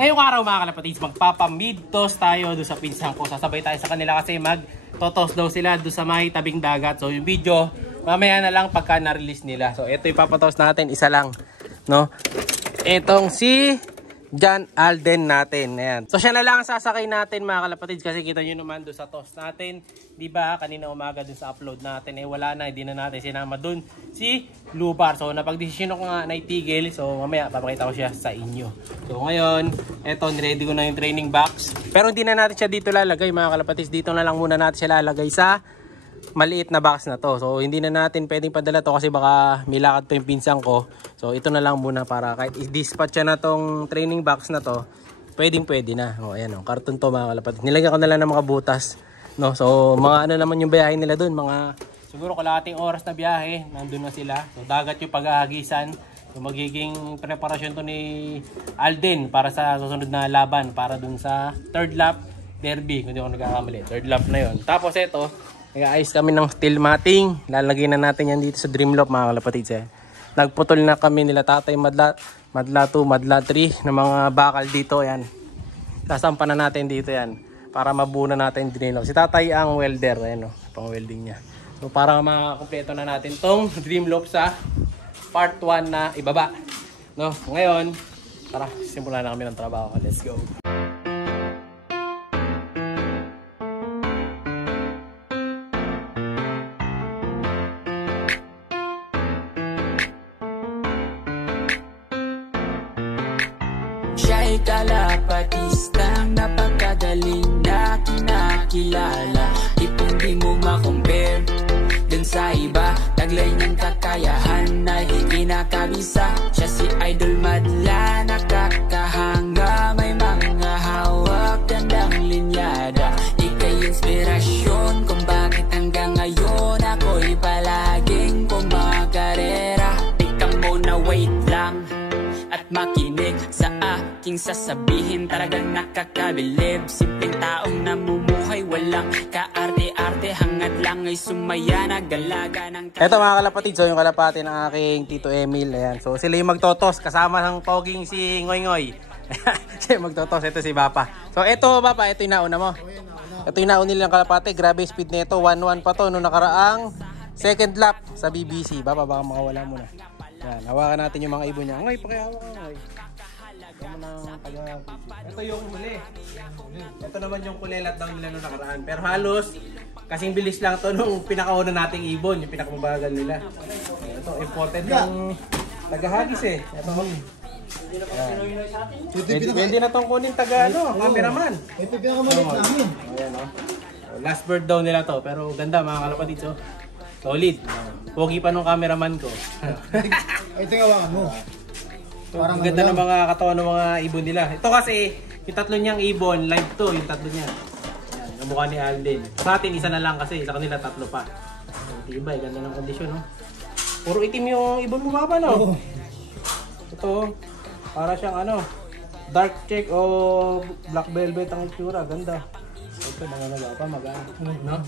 Ngayong araw mga kalapatids, magpapa-mid-toss tayo doon sa pinsan ko. Sasabay tayo sa kanila kasi mag-toss daw sila doon sa may tabing dagat. So yung video, mamaya na lang pagka na-release nila. So ito yung papatoss natin, isa lang. No? Itong si John Alden natin. Ayan. So siya na lang ang sasakay natin mga kalapatids kasi kita nyo naman doon sa toss natin. Diba kanina umaga doon sa upload natin wala na, hindi na natin sinama doon si Lubar. So napag-desisyon ko nga na itigil. So mamaya papakita ko siya sa inyo. So ngayon, eto niready ko na yung training box. Pero hindi na natin siya dito lalagay mga kalapatids. Dito na lang muna natin siya lalagay sa maliit na box na to. So hindi na natin pwedeng padala to kasi baka milakad pa yung pinsan ko. So ito na lang muna para kahit i-dispatch na tong training box na to, pwede na. O ayan o, karton to mga kalapatids. Nilagyan ko na lang ng mga butas. No? So mga ano naman yung biyahe nila doon, mga siguro kalahating oras na biyahe, nandun na sila. So dagat yung pag-ahagisan. So magiging preparasyon to ni Alden para sa susunod na laban, para dun sa third lap derby, kung di ako nagkakamali. Third lap na yon. Tapos ito, nag-aayos kami ng steel matting. Lalagay na natin yan dito sa Dreamloft mga kalapatids. Nagputol na kami nila Tatay Madla 2, Madla 3 ng mga bakal dito. Yan. Sasampa na natin dito yan para mabuo na natin Dreamloft. Si Tatay ang welder. Ayan, pang welding niya. So para makakompleto na natin tong Dreamloft sa part 1 na ibaba. No? Ngayon, tara, simulan na kami ng trabaho. Let's go. Siya'y kalapatistang napakagaling na kinakilala. Di mo ma-compare dun sa iba. Taglay niyang kakayahan ay kinakabisa. Siya si Idol Madla, nakakahanga. May mga hawak, gandang linyada. Ika'y inspirasyon kung bakit hanggang ngayon ako'y palaging kumakarera. Ikaw mo na wait lang at makinig sa aking sasabihin. Talagang nakakabilib. Simpleng taong namumuhay, walang kaarte-arte. Hangad lang ay sumaya, nagalaga ng... Eto mga kalapatid, so yung kalapati ng aking Tito Emil. Ayan. So sila yung magtotos kasama ng poging si Ngoy Ngoy. Siya yung magtotos. Ito si Bapa. So ito Bapa, ito yung nauna mo. Ito yung nauna nilang kalapati. Grabe speed nito. 1-1 pa to nung nakaraang second lap sa BBC. Bapa, baka makawala mo na. Yan, hawakan natin yung mga ibon niya. Ngoy, pakihawak ka, Ngoy. Ito yung huli. Ito naman yung kulelat daw nila nung nakaraan. Pero halos, kasing bilis lang to nung pinakauna nating ibon, yung pinakamabagal nila. Ito, important yung tagahagis eh. Ito, pwede na tong kunin cameraman. Ito pinakamalit namin. Ayan o. Last bird daw nila to, pero ganda mga kalapatids o. Solid. Pogi pa nung cameraman ko. Ito yung hawakan mo. Parang ganda ng mga katawan ng mga ibon nila. Ito kasi, yung tatlo niyang ibon, live to, yung tatlo niya. Ayan, ang mukha ni Alden. Sa atin, isa na lang kasi, sa kanila tatlo pa. Tibay, ganda ng kondisyon, no? Puro itim yung ibon mo Papa, no? Ito, para siyang dark check o black velvet ang itsura, ganda. Ito, mga nagapa, magaan. No?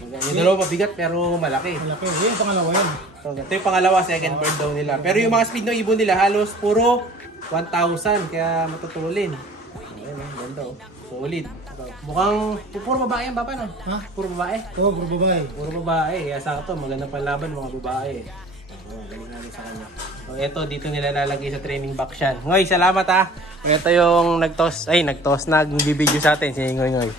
Yung dalawa mabigat pero malaki. Malaki. Yan yung pangalawa yan. Ito yung pangalawa, second bird daw nila. Pero yung mga speed ng ibon nila halos puro 1,000 kaya matutulin. Ayan, ganda oh. Solid. Mukhang puro babae yan Papa, no? Ha? Puro babae? Oo, puro babae. Puro babae. Kaya sakto, maganda panlaban mga babae. Galing natin sa kanya. So, ito, dito nila lalagay sa training box yan. Ngoy, salamat ha. Ito yung nagbibideo sa atin si Ngoy Ngoy.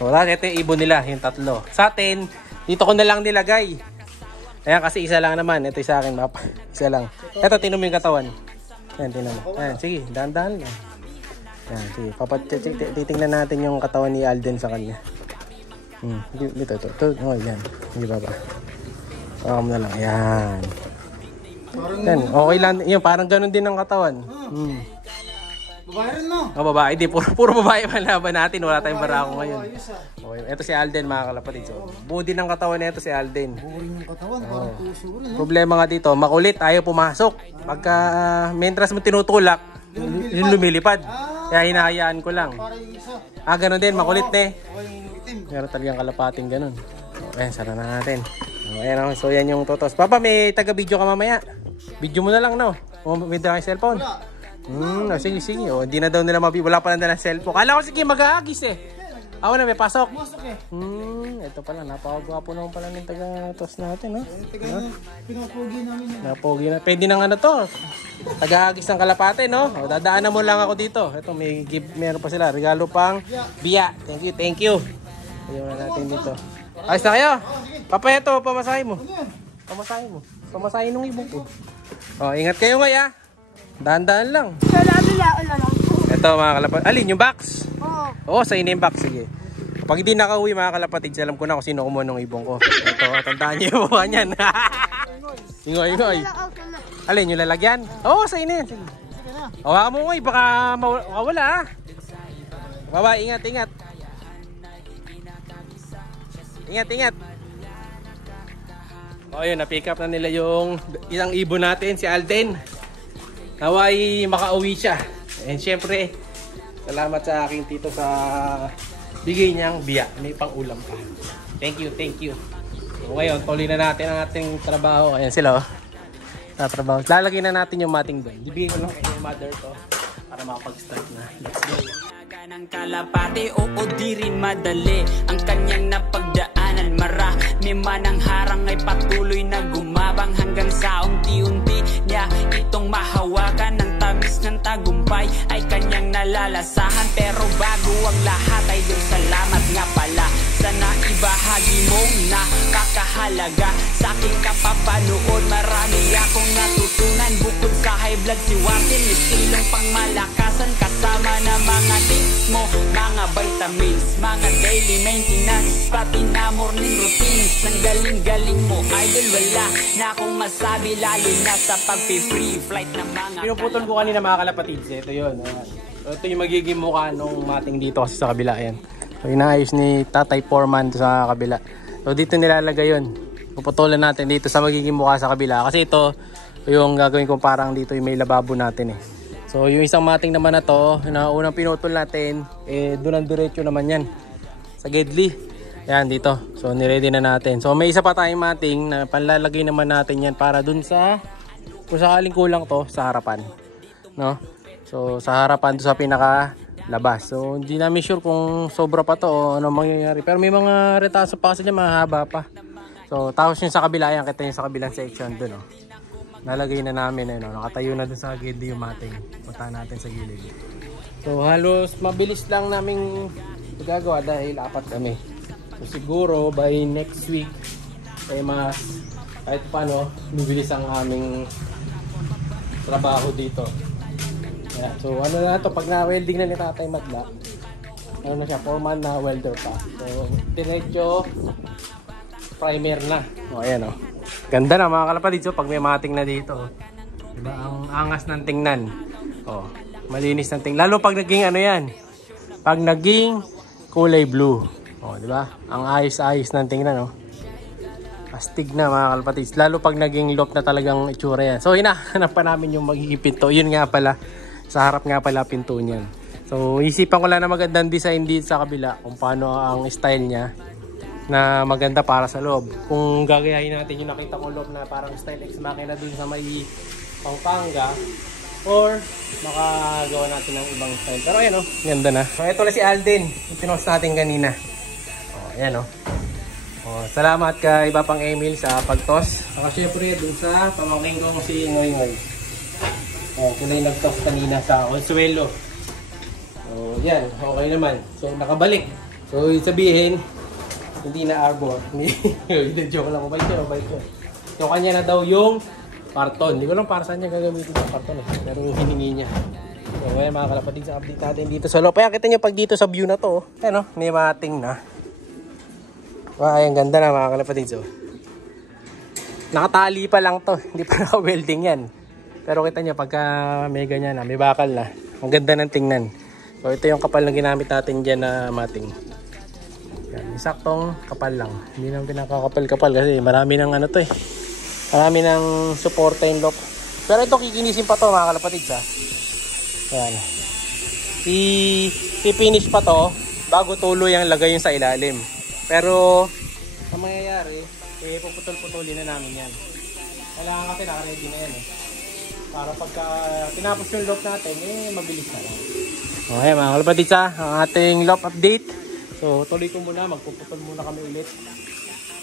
So, ito yung ibon nila, yung tatlo. Sa atin, dito ko na lang nilagay. Ayan, kasi isa lang naman. Ito yung sa akin, Papa. Isa lang. Ito, tinom yung katawan. Ayan, tinom. Ayan, sige, dahan-dahan lang. Ayan, sige. Titingnan natin yung katawan ni Alden sa kanya. Dito. Oh, yan. Sige, Papa. Pakam na lang. Ayan. Yan, okay lang. Yun, parang ganun din ang katawan. Babae rin mo. Babae. Di, puro babae malaban natin. Wala tayong barako ngayon. Okay. Ito si Alden mga kalapatid. So, buo din ang katawan na ito si Alden. Buo rin yung katawan. Parang puso rin. Problema nga dito, makulit. Ayaw pumasok. Pagka, mentras mo tinutulak, yung lumilipad. Kaya hinahayaan ko lang. Parang yung isa. Ganun din. Makulit na eh. Itim. Meron talagang kalapating ganun. Okay, sana na natin. Ayan, so yan yung totos. Papa, may taga-video ka mamaya. Video mo na lang, no? O, with the cellphone. Wala. Sige. Oh, hindi na daw nila wala pa lang dalang cellphone. Kala ko sige mag-aagis eh. Ako na may pasok. Masok eh. Ito pala, napakagwapo naman pala ng taga-toast natin, no? Pinapogi namin yan. Napogi na. Pwede nang ano to. Taga-agis ng kalapate, no? O, dadaanan mo lang ako dito. Ito, meron pa sila. Regalo pang biya. Thank you. Ayun na natin dito. Ayos na kayo? Papa, ito, pamasahe mo. Pamasahe nung ibong ko. O, ingat kayo ngayon, ah. Dahan-dahan lang. Ito, mga kalapate. Alin, yung box? Oo, sa inyo yung box. Sige. Pag hindi nakauwi, mga kalapatid, alam ko na kung sino kumuha ng ibong ko. Ito, tandaan niyo yung buha niyan. Ingoy. Alin, yung lalagyan? Oo, sa inyo yan. Sige. Hawakan mo ko, baka mawala, ah. Baba, ingat. Ingat. O, yun, na-pick up na nila yung isang ibon natin, si Alden. Naway makauwi siya. And syempre, salamat sa aking tito sa bigay niyang biya. May pang-ulam pa. Thank you. So, ngayon, tuloy na natin ang ating trabaho. Ayan sila, oh. Tatrabaho. Lalagay na natin yung mating doon. Ibigay ko lang kay mother to para makapag-start na. Let's go. Ng kalapate, oo di rin madali ang kanyang napagdaanan. Marami man ang harang ay patuloy na gumabang hanggang sa unti-unti niya itong mahawakan. Ng tamis ng tagumpay ay kanyang nalalasahan. Pero bago ang lahat ay salamat nga pala sa naibahagi mong nakakahalaga sa aking kapapanood. Marami akong natutunan bukod sa high blood si Warden. Estilong pangmalakasan kasama na mga tips mo, mga vitamins, mga daily maintenance, pati na morning routines. Nang galing-galing mo, idol, wala na akong masabi, lalo na sa pag-free flight ng mga Pinuputol ko kanina, mga kalapatids. Ito yun. Ito yung magiging mukha nung mating dito kasi sa kabila. Ayan. So, inaayos ni Tatay Foreman sa kabila. So, dito nilalagay yun. Puputulan natin dito sa magiging mukha sa kabila. Kasi ito, yung gagawin kong parang dito yung may lababo natin eh. So, yung isang mating naman na to, na unang pinutol natin, doon ang diretso naman yan. Sa Gedli. Yan, dito. So, niready na natin. So, may isa pa tayong mating na panlalagay naman natin yan para dun sa, kung sakaling kulang to, sa harapan. No? So, sa harapan to sa pinaka-labas. So, hindi namin sure kung sobra pa to o ano mangyayari. Pero may mga retaso pa kasi dyan, mahaba pa. So, tapos yung sa kabila, yan, kita yung sa kabilang section dun, oh. Nalagay na namin, no? Nakatayo na dun sa gilid yung mating. Punta natin sa gilid. So halos mabilis lang namin gagawa dahil apat kami. So siguro by next week ay kahit paano bibilis ang aming trabaho dito. Yeah, so ano na to, pag na-welding na ni Tatay Madla, ano na siya, foreman na welder pa. So diretso primer na. O ayan, o. Ganda na mga kalapatid. So pag may mating na dito, diba, ang angas ng tingnan. Oh, malinis ng tingnan. Lalo pag naging ano yan, pag naging kulay blue. Oh, diba? Ang ayos-ayos ng tingnan, oh. Astig na mga kalapatid. Lalo pag naging look na talagang itsura yan. So hinahanap pa namin yung magiging pinto. Yun nga pala, sa harap nga pala pinto niyan. So isipan ko lang na magandang design dito sa kabila kung paano ang style niya na maganda para sa loob. Kung gagayahin natin yung nakita kong loob na parang style ex machina dun sa may Pampanga, or makagawa natin ng ibang style. Pero ayan, oh, ganda na. So ito na si Alden, yung pinost natin kanina. Oh, ayan, oh. Oh, salamat kay Papang Emil sa pagtos. Saka syempre dun sa pamangking kong si Ngoy. Oh, kulay nagtos kanina sa Consuelo. So yan, okay naman. So nakabalik. So sabihin, hindi na arbor. Joke lang, mabalik ko. So kanya na daw yung karton. Hindi ko lang para saan niya gagamitin yung karton, eh. Pero hiningi niya. So kaya mga kalapatid, sa update natin dito sa loob. Kaya kita niyo pag dito sa view na to, ano, may mating na. Wow, ang ganda na mga kalapatid. So nakatali pa lang to, hindi pa naka-welding yan. Pero kita niyo pagka may ganyan na, may bakal na. Ang ganda ng tingnan. So ito yung kapal na ginamit natin dyan na mating. Yan, saktong kapal lang. Hindi naman pinakakapal-kapal kasi marami ng ano to eh. Marami ng suporta yung lock. Pero ito kikinisin pa to mga kalapatids, ha. Yan. I-finish pa to bago tuloy ang lagay yung sa ilalim. Pero ang mangyayari, puputol-putulin na namin yan. Kailangan kasi naka-ready na yan, eh. Para pagka tinapos yung loop natin, mabilis na lang. Okay mga kalapatitsa, ang ating loop update. So tuloy ko muna, magpuputol muna kami ulit.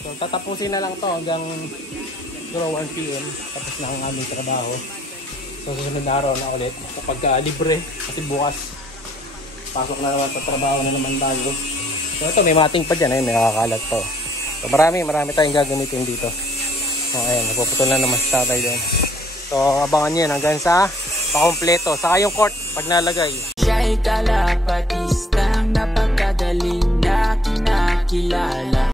So tatapusin na lang to hanggang 1 PM. Tapos na ang aming trabaho. So susunod na araw na ulit kapag libre. Kasi bukas pasok na naman sa trabaho na naman tayo. So ito may mating pa dyan, may nakakalat to. So marami tayong gagamitin dito. So ayan, napuputol na naman sa tatay doon. So abangan nyo yan hanggang sa pakompleto. Saka yung court pag nalagay. Siya'y kalapatistang napakagaling na kinakilala.